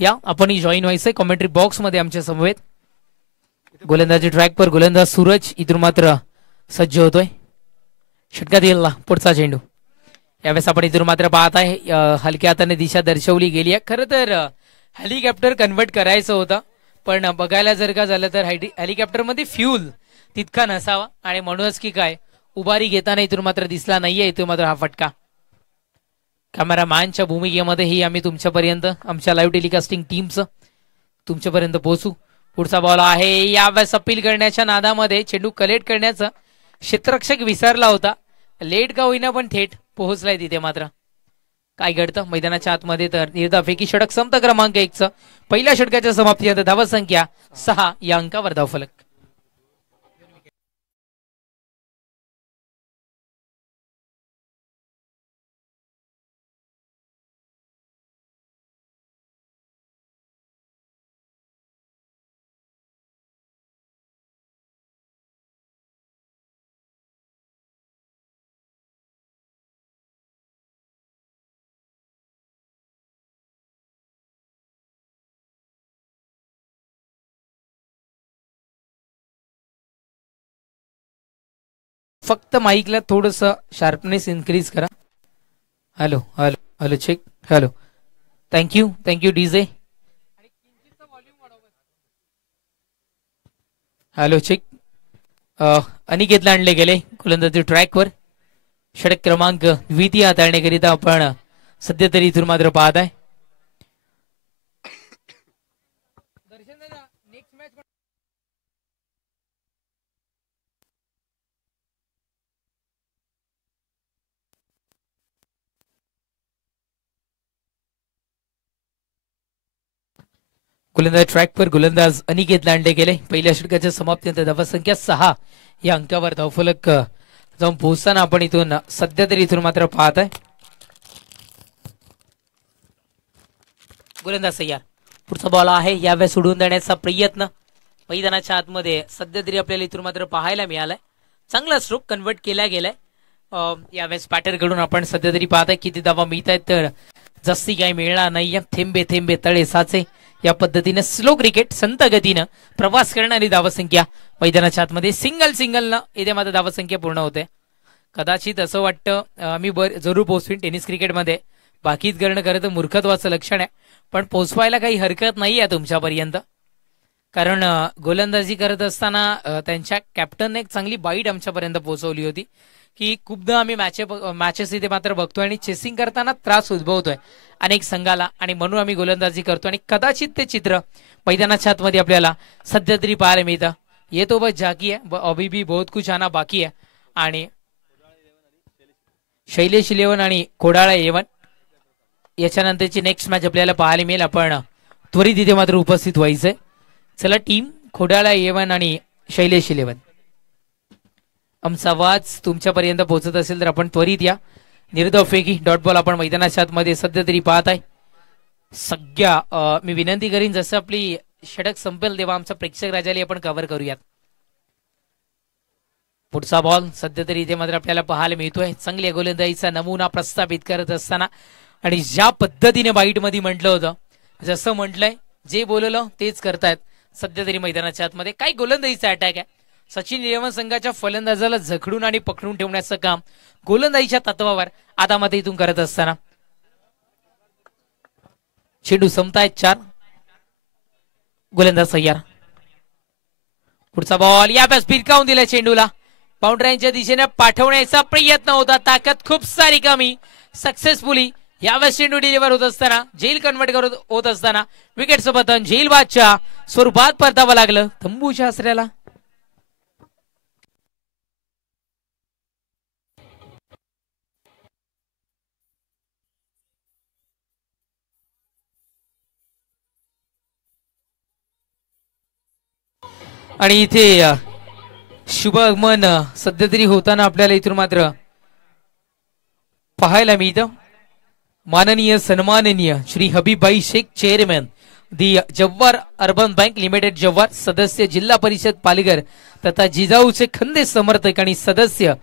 या आपणही जॉईन व्हायचंय कॉमेंट्री बॉक्स मध्ये आमच्या समवेत. गोलंदाजी ट्रॅकवर गोलंदाज सूरज इथून मात्र सज्ज होतोय. षटकात येईल पुढचा चेंडू. यावेळेस आपण इथून मात्र पाहत आहे हलक्या हाताने दिशा दर्शवली गेली आहे. खरं तर हेलिकॉप्टर कन्वर्ट करायचं होतं, पण बघायला जर का झालं तर हेलिकॉप्टर मध्ये फ्यूल तितका नसावा आणि म्हणूनच की काय उभारी घेताना इथून मात्र दिसला नाहीये. इथून मात्र हा फटका. कॅमेरामॅनच्या भूमिकेमध्येही आम्ही तुमच्यापर्यंत आमच्या लाईव्ह टेलिकास्टिंग टीमचं तुमच्यापर्यंत पोहोचू. पुढचा बॉल आहे. यावेळेस अपील करण्याच्या नादामध्ये चेंडू कलेक्ट करण्याचा क्षेत्ररक्षक विसरला होता. लेट का होईना पण थेट पोहोचलाय तिथे. मात्र काय घडतं मैदानाच्या आतमध्ये तर निर्धाफेकी षटक संपत क्रमांक 1चं पहिल्या षटकाच्या समाप्तीनंतर धावसंख्या 6 या अंकावर धावफलक. फक्त माईकला थोडस शार्पनेस इन्क्रीज करा. Hello hello hello check. Hello thank you thank you DJ. Hello check. अनिकेतला आणले गेले गोलंदाजी ट्रॅकवर. षटक क्रमांक द्वितीय हाताळण्याकरिता आपण सध्या तरी इथून मात्र पाहत आहे. गोलंदाज ट्रॅकवर गोलंदाज अनिकेतला आणले गेले. पहिल्या षटकाच्या समाप्तीनंतर धावसंख्या 6 या अंकावर धावफलक जाऊन पोहोचताना आपण इथून सध्या तरी इथून मात्र पाहत आहे. गोलंदाज तयार. पुढचा बॉल आहे. यावेळेस सोडून देण्याचा प्रयत्न मैदानाच्या आतमध्ये सध्या तरी आपल्याला इथून मात्र पाहायला मिळालाय. चांगला स्ट्रोक कन्वर्ट केला गेलाय. यावेळेस बॅटर कडून आपण सध्या तरी पाहत आहे किती धावा मिळत आहेत तर जास्ती काही मिळणार नाहीये. थेंबे थेंबे तळे साचे या पद्धतीने स्लो क्रिकेट संत गतीनं प्रवास करणारी धावसंख्या मैदानाच्या आतमध्ये सिंगल न इथे मात्र धावसंख्या पूर्ण होते. कदाचित असं वाटतं मी जरूर पोहोचवीन टेनिस क्रिकेटमध्ये. बाकीच करणं खरं तर मूर्खत्वाचं लक्षण आहे, पण पोहोचवायला काही हरकत नाही आहे तुमच्यापर्यंत. कारण गोलंदाजी करत असताना त्यांच्या कॅप्टनने एक चांगली बाईट आमच्यापर्यंत पोहोचवली होती की खूपदा आम्ही मॅचेस इथे मात्र बघतोय आणि चेसिंग करताना त्रास उद्भवतोय अनेक संघाला आणि म्हणून आम्ही गोलंदाजी करतो. आणि कदाचित ते चित्र मैदानाच्या आतमध्ये आपल्याला सध्या तरी पाहायला मिळतं. ये तो बस जाकी है, अभी भी बहुत कुछ आना बाकी है. आणि शैलेश 11 आणि खोडाळा 11 याच्यानंतरची नेक्स्ट मॅच आपल्याला पाहायला मिळेल. आपण त्वरित इथे मात्र उपस्थित व्हायचंय. चला टीम खोडाळा 11 आणि शैलेश 11 आमचा आवाज तुमच्यापर्यंत पोहोचत असेल तर आपण त्वरित या. निर्धावफेकी डॉट बॉल आपण मैदानाच्या आतमध्ये सध्या तरी पाहत आहे. सगळ्या मी विनंती करीन जसं आपली षटक संपेल तेव्हा आमचा प्रेक्षक राजाली आपण कव्हर करूयात. पुढचा बॉल सध्या तरी इथे मात्र आपल्याला पाहायला मिळतोय. चांगल्या गोलंदाजीचा नमुना प्रस्थापित करत असताना आणि ज्या पद्धतीने बाईट मध्ये म्हटलं होतं जसं म्हटलंय जे बोललं तेच करतायत सध्या तरी मैदानाच्या आतमध्ये. काय गोलंदाजीचा अटॅक आहे. सचिन 11 संघाच्या फलंदाजाला झकडून आणि पकडून ठेवण्याचं काम गोलंदाजीच्या तत्वावर आता मात्र इथून करत असताना चेंडू संपतायत 4. गोलंदाज सय्यार. पुढचा बॉल या बॅस भिरकावून दिला चेंडूला. बाउंड्रीच्या दिशेने पाठवण्याचा प्रयत्न होता. ताकद खूप सारी कमी. सक्सेसफुली यावेळेस चेंडू डिलिव्हर होत असताना झेल कन्वर्ट करत होत असताना विकेटचं पतन झेलबादच्या स्वरूपात परतावं लागलं तंबूच्या आसऱ्याला. आणि इथे शुभगमन सध्या तरी होताना आपल्याला इथून मात्र पाहायला मिळतं. माननीय सन्माननीय Shri Habibbhai Shaikh chairman the Jawhar urban bank limited Jawhar, सदस्य जिल्हा परिषद पालघर तथा जिजाऊचे खंदे समर्थक आणि सदस्य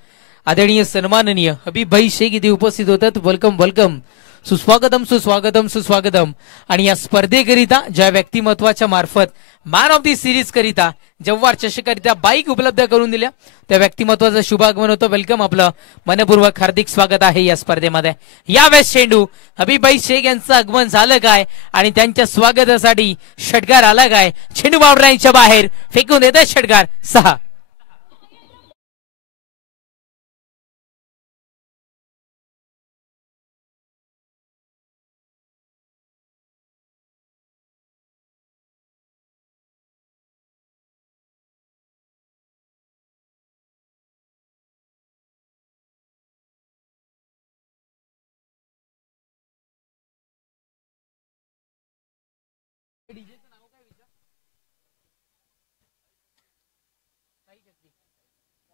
आदरणीय सन्माननीय हबीबभाई शेख इथे उपस्थित होतात. वेलकम वेलकम, सुस्वागतम सुस्वागतम सुस्वागतम. आणि या स्पर्धेकरिता ज्या व्यक्तिमत्वाच्या मार्फत मॅन ऑफ दी सिरीज करिता जव्हार चषकरिता बाईक उपलब्ध करून दिल्या त्या व्यक्तिमत्वाचं शुभागमन होतं. वेलकम, आपलं मनपूर्वक हार्दिक स्वागत आहे या स्पर्धेमध्ये. यावेळेस चेंडू हबीबभाई शेख यांचं आगमन झालं काय आणि त्यांच्या स्वागतासाठी षटकार आला काय. चेंडू बाउंड्रीच्या बाहेर फेकून देतात षटकार 6.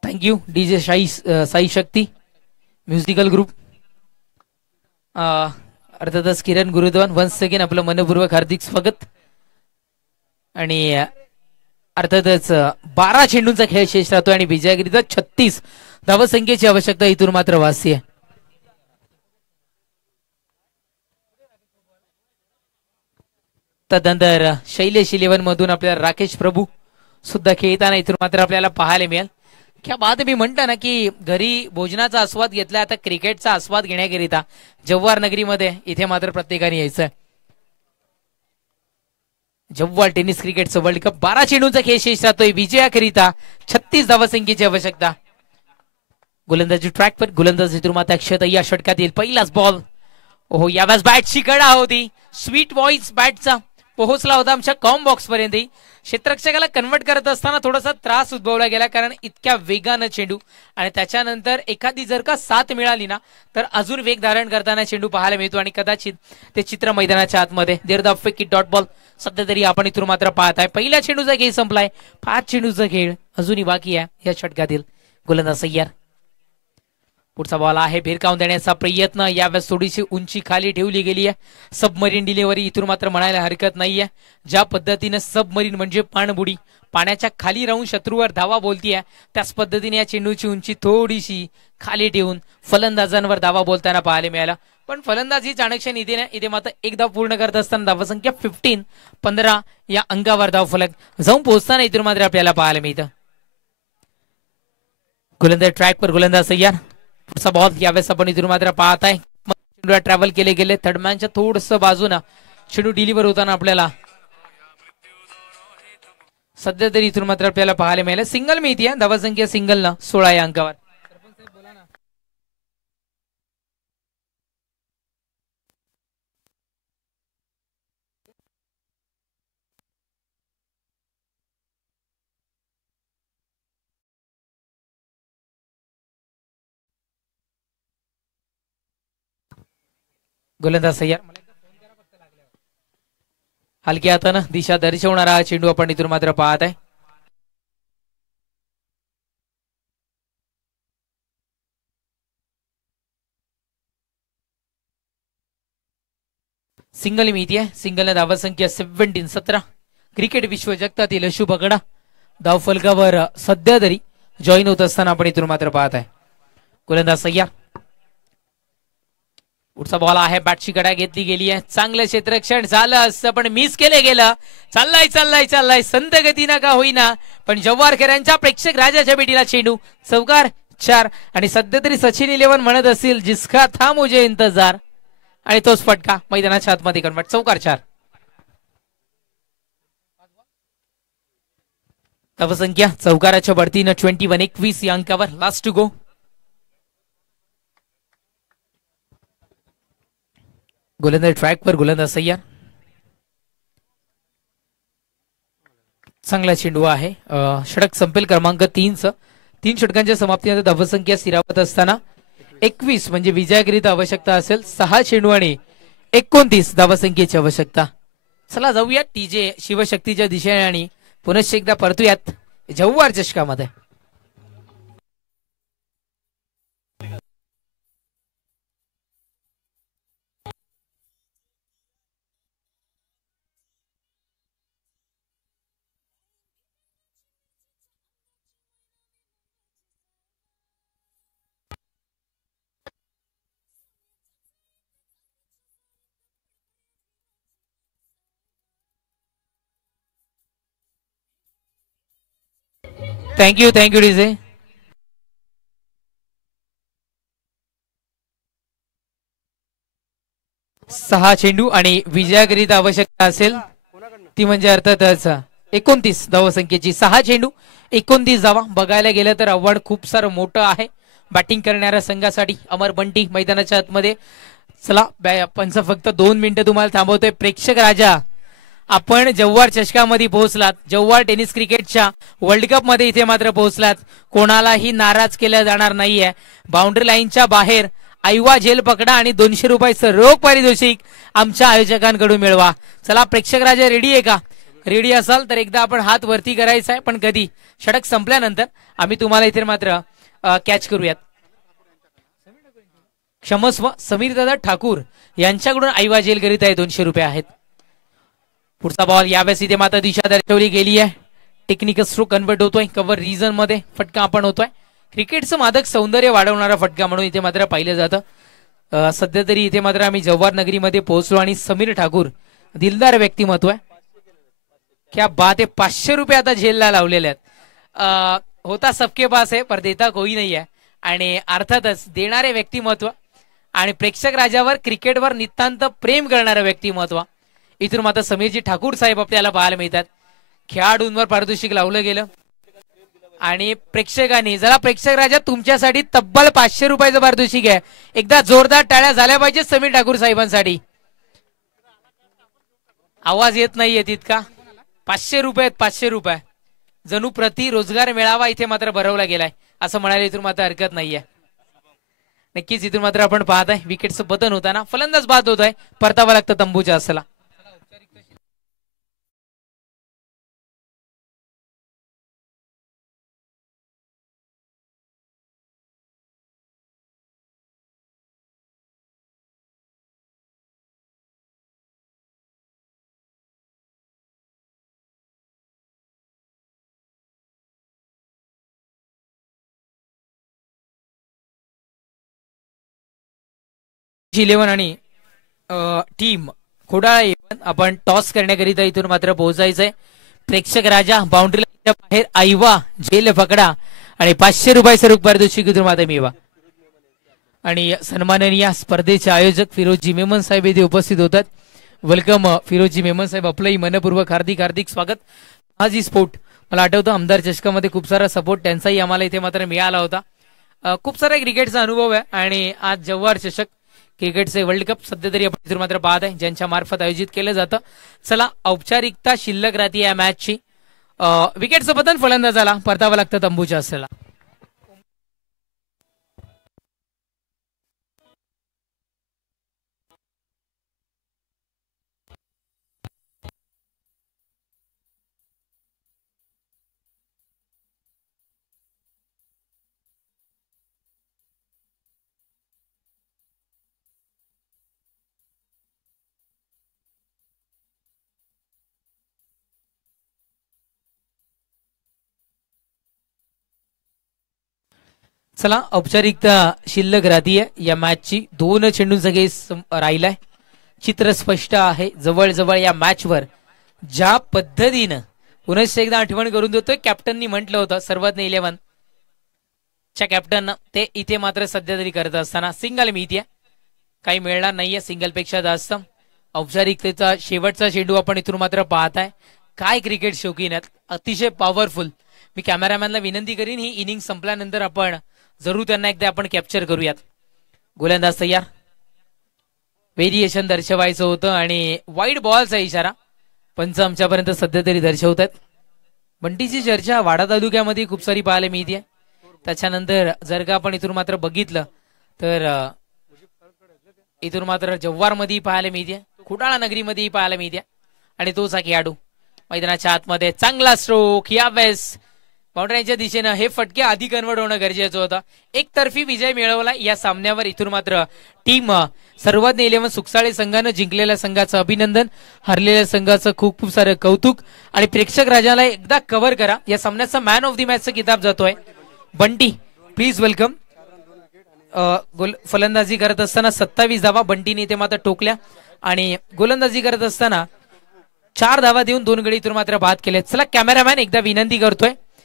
थँक्यू डीजे साई शक्ती म्युझिकल ग्रुप. अर्थातच किरण गुरुद्वान वन्स सेकंड आपलं मनपूर्वक हार्दिक स्वागत. आणि अर्थातच 12 चेंडूंचा खेळ शेष राहतोय आणि विजयाकरिता 36 धावसंख्येची आवश्यकता इथून मात्र वासी आहे. त्यानंतर शैलेश 11 मधून आपल्याला राकेश प्रभू सुद्धा खेळताना इथून मात्र आपल्याला पाहायला मिळेल. क्या बात. मी म्हणतो ना की घरी भोजनाचा आस्वाद घेतला, आता क्रिकेटचा आस्वाद घेण्याकरिता जव्हार नगरीमध्ये इथे मात्र प्रत्येकाने यायचं. जव्हार टेनिस क्रिकेटचं वर्ल्ड कप 12 चेंडूंचा खेळ शेष राहतोय. विजयाकरिता 36 धावसंख्येची आवश्यकता. गोलंदाजी ट्रॅक पर गोलंदाज इथून मात्र अक्षत या षटकात येईल. पहिलाच बॉल. ओहो, यावेळेस बॅटची कडा होती. स्वीट व्हॉइस बॅटचा पोहोचला होता आमच्या कॉम बॉक्स पर्यंत. क्षेत्ररक्षकाला कन्वर्ट करत असताना थोडासा त्रास उद्भवला गेला, कारण इतक्या वेगानं चेंडू आणि त्याच्यानंतर एखादी जर का साथ मिळाली ना तर अजून वेग धारण करताना चेंडू पाहायला मिळतो आणि कदाचित ते चित्र मैदानाच्या आतमध्ये there the fake dot ball सध्या तरी आपण इथून मात्र पाहत आहे. पहिल्या चेंडूचा खेळ संपलाय. 5 चेंडूचा खेळ अजूनही बाकी आहे या षटकातील. गोलंदाज सय्यार. पुढचा बॉल आहे, भिरकावून देण्याचा प्रयत्न. यावेळेस थोडीशी उंची खाली ठेवली गेली आहे. सबमरीन डिलिव्हरी इथून मात्र म्हणायला हरकत नाहीये. ज्या पद्धतीने सबमरीन म्हणजे पाणबुडी पाण्याच्या खाली राहून शत्रूवर धावा बोलतीये, त्याच पद्धतीने या चेंडूची उंची थोडीशी खाली ठेवून फलंदाजांवर धावा बोलताना पाहायला मिळाला. पण फलंदाज ही चाणक्य नीतीने इथे मात्र एक धाव पूर्ण करत असताना धावसंख्या 15 या अंकावर धाव फलक जाऊन पोहोचताना इथून मात्र आपल्याला पाहायला मिळतं. गोलंदाज ट्रॅक पर गोलंदाज सय्यार. पुढचा बॉल यावेळेस आपण इथून मात्र पाहत आहे. चेंडूला ट्रॅव्हल केले गेले. थर्डमॅनच्या थोडस बाजूला चेंडू डिलिव्हर होताना आपल्याला सध्या तरी इथून मात्र आपल्याला पाहायला मिळालं. सिंगल मिळते आहे. धावसंख्या सिंगल ना 16 या अंकावर. गोलंदाज सय्यार. हलक्या हातानं दिशा दर्शवणारा हा चेंडू आपण इथून मात्र पाहत आहे. सिंगल मिळती आहे. सिंगल धावसंख्या 17. क्रिकेट विश्व जगतातील अशु बगडा धावफलकावर सध्या तरी जॉईन होत असताना आपण इथून मात्र पाहत आहे. गोलंदाज सय्यार. पुढचा बॉल आहे, बॅटची कडा घेतली गेली आहे. चांगलं क्षेत्ररक्षण झालं असं पण मिस केले गेलं. चाललाय चाललाय चाललाय संत गतीना का होईना, पण जव्हारकरांच्या प्रेक्षक राजाच्या भेटीला चेंडू. चौकार 4 आणि सध्या तरी सचिन 11 म्हणत असतील जिसका था मुझे इंतजार, आणि तोच फटका मैदानाच्या आतमध्ये कन्वर्ट. चौकार 4. धावसंख्या चौकाराच्या बढतीनं 21 या अंकावर. लास्ट टू गो. गोलंदाज ट्रॅकवर, गोलंदाज सय्यार. चांगला चेंडू आहे. षटक संपेल क्रमांक 3चं. 3 षटकांच्या समाप्तीनंतर धावसंख्या स्थिरावत असताना 21 म्हणजे विजयाकरिता आवश्यकता असेल 6 चेंडू आणि 29 धावसंख्येची आवश्यकता. चला जाऊयात टीजे शिवशक्तीच्या दिशेने आणि पुनश्च एकदा परतूयात जव्हार चषकामध्ये. Thank you DJ. सहा चेंडू आणि विजयाकरिता आवश्यकता असेल ती म्हणजे अर्थातच 29 धावसंख्येची. 6 चेंडू 29 धावा. बघायला गेलं तर आव्हान खूप सारं मोठं आहे बॅटिंग करणाऱ्या संघासाठी. अमर बंटी मैदानाच्या आतमध्ये. चला पंच फक्त 2 मिनिटं तुम्हाला थांबवतोय. प्रेक्षक राजा, आपण जव्हार चषकामध्ये पोहोचलात. जव्हार टेनिस क्रिकेटच्या वर्ल्ड कप मध्ये इथे मात्र पोहोचलात. कोणालाही नाराज केलं जाणार नाहीये. बाउंड्री लाईनच्या बाहेर आईवा जेल पकडा आणि 200 रुपयाचं रोख पारितोषिक आमच्या आयोजकांकडून मिळवा. चला प्रेक्षक राजा रेडी आहे का? रेडी असाल तर एकदा आपण हात वरती करायचा आहे, पण कधी षटक संपल्यानंतर आम्ही तुम्हाला इथे मात्र कॅच करूयात. क्षमस्व समीर दादा ठाकूर यांच्याकडून आईवा जेल करीत आहे 200 रुपये आहेत. पुढचा बॉल यावेळेस इथे मात्र दिशा दर्शवली गेली आहे. टेक्निकल स्ट्रोक कन्वर्ट होतोय. कव्हर रिझन मध्ये फटका आपण होतोय. क्रिकेटचं मादक सौंदर्य वाढवणारा फटका म्हणून इथे मात्र पाहिलं जातं. सध्या तरी इथे मात्र आम्ही जव्हार नगरीमध्ये पोहोचलो आणि समीर ठाकूर दिलदार व्यक्तिमत्व आहे. क्या बात आहे. 500 रुपये आता जेलला लावलेले आहेत. होता सबके पास आहे पर देता कोई नाही आहे. आणि अर्थातच देणारे व्यक्तिमत्व आणि प्रेक्षक राजावर क्रिकेटवर नितांत प्रेम करणारं व्यक्तिमत्व इथून मात्र समीरजी ठाकूर साहेब आपल्याला पाहायला मिळतात. खेळाडूंवर पारितोषिक लावलं गेलं आणि प्रेक्षकांनी जरा प्रेक्षक राजा तुमच्यासाठी तब्बल 500 रुपयाचं पारितोषिक आहे. एकदा जोरदार टाळ्या झाल्या पाहिजे समीर ठाकूर साहेबांसाठी. आवाज येत नाहीये तितका. 500 रुपये 500 रुपये जणू प्रति रोजगार मेळावा इथे मात्र भरवला गेलाय असं म्हणायला इथून मात्र हरकत नाहीये. नक्कीच इथून मात्र आपण पाहत आहे विकेटचं पतन होताना फलंदाज बाद होत आहे. परतावं लागतं तंबूच्या असला. इलेव्हन आणि टीम खोडाळा 11 आपण टॉस करण्याकरिता इथून मात्र पोहोचायचंय. प्रेक्षक राजा बाउंड्री लाईनच्या बाहेर आईवा जेल पकडा आणि 500 रुपयाचं रोख पारितोषिक इथून मात्र मिळवा. आणि सन्माननीय स्पर्धेचे आयोजक फिरोजी मेमन साहेब इथे उपस्थित होतात. वेलकम फिरोजी मेमन साहेब, आपलंही मनपूर्वक हार्दिक हार्दिक स्वागत. आज ही स्पोर्ट मला आठवतं आमदार चषकामध्ये खूप सारा सपोर्ट त्यांचाही आम्हाला इथे मात्र मिळाला होता. खूप सारा क्रिकेटचा अनुभव आहे आणि आज जव्हार चषक क्रिकेटचे वर्ल्ड कप सध्या तरी आपण मात्र पाहत आहे ज्यांच्या मार्फत आयोजित केलं जातं. चला औपचारिकता शिल्लक राहते या मॅचची. विकेटचं पतन फलंदाजाला परतावं लागतं तंबूच्या असलेला. चला औपचारिकता शिल्लक राहतीये या मॅचची. 2 चेंडूंचा गेस राहिलाय. चित्र स्पष्ट आहे. जवळजवळ या मॅचवर ज्या पद्धतीनं पुनश्च एकदा आठवण करून देतोय कॅप्टननी म्हटलं होतं सर्वज्ञ 11 च्या कॅप्टन ते इथे मात्र सध्या तरी करत असताना सिंगल मिळतीये. काही मिळणार नाहीये सिंगल पेक्षा जास्त. औपचारिकतेचा शेवटचा चेंडू आपण इथून मात्र पाहताय. काय क्रिकेट शौकीन आहेत. अतिशय पॉवरफुल मी कॅमेरामॅनला विनंती करीन ही इनिंग संपल्यानंतर आपण जरूर त्यांना एकदा आपण कॅप्चर करूयात. गोलंदाज तयार, व्हेरिएशन दर्शवायचं होतं आणि वाईड बॉलचा इशारा पंच आमच्यापर्यंत सध्या तरी दर्शवत आहेत. बंटीची चर्चा वाडा तालुक्यामध्ये खूप सारी पाहायला मिळते. त्याच्यानंतर जर का आपण इथून मात्र बघितलं तर इथून मात्र जव्हारमध्ये पाहायला मिळते, खुटाळा नगरीमध्येही पाहायला मिळते. आणि तोच हा खेळाडू मैदानाच्या आतमध्ये चांगला स्ट्रोक, यावेळेस बाउंड्रीच्या दिशेनं हे फटके आधी कन्वर्ट होणं गरजेचं होतं. एकतर्फी विजय मिळवला या सामन्यावर. इथून मात्र टीम सर्वात 11 सुकसाळे संघानं जिंकलेल्या संघाचं अभिनंदन, हरलेल्या संघाचं खूप खूप सारं कौतुक. आणि प्रेक्षक राजाला एकदा कव्हर करा. या सामन्याचा मॅन ऑफ द मॅचचा किताब जातोय. Bunty please welcome. फलंदाजी करत असताना 27 धावा बंटीने इथे मात्र टोकल्या आणि गोलंदाजी करत असताना 4 धावा देऊन 2 गडी इथून मात्र बाद केले. चला कॅमेरामॅन एकदा विनंती करतोय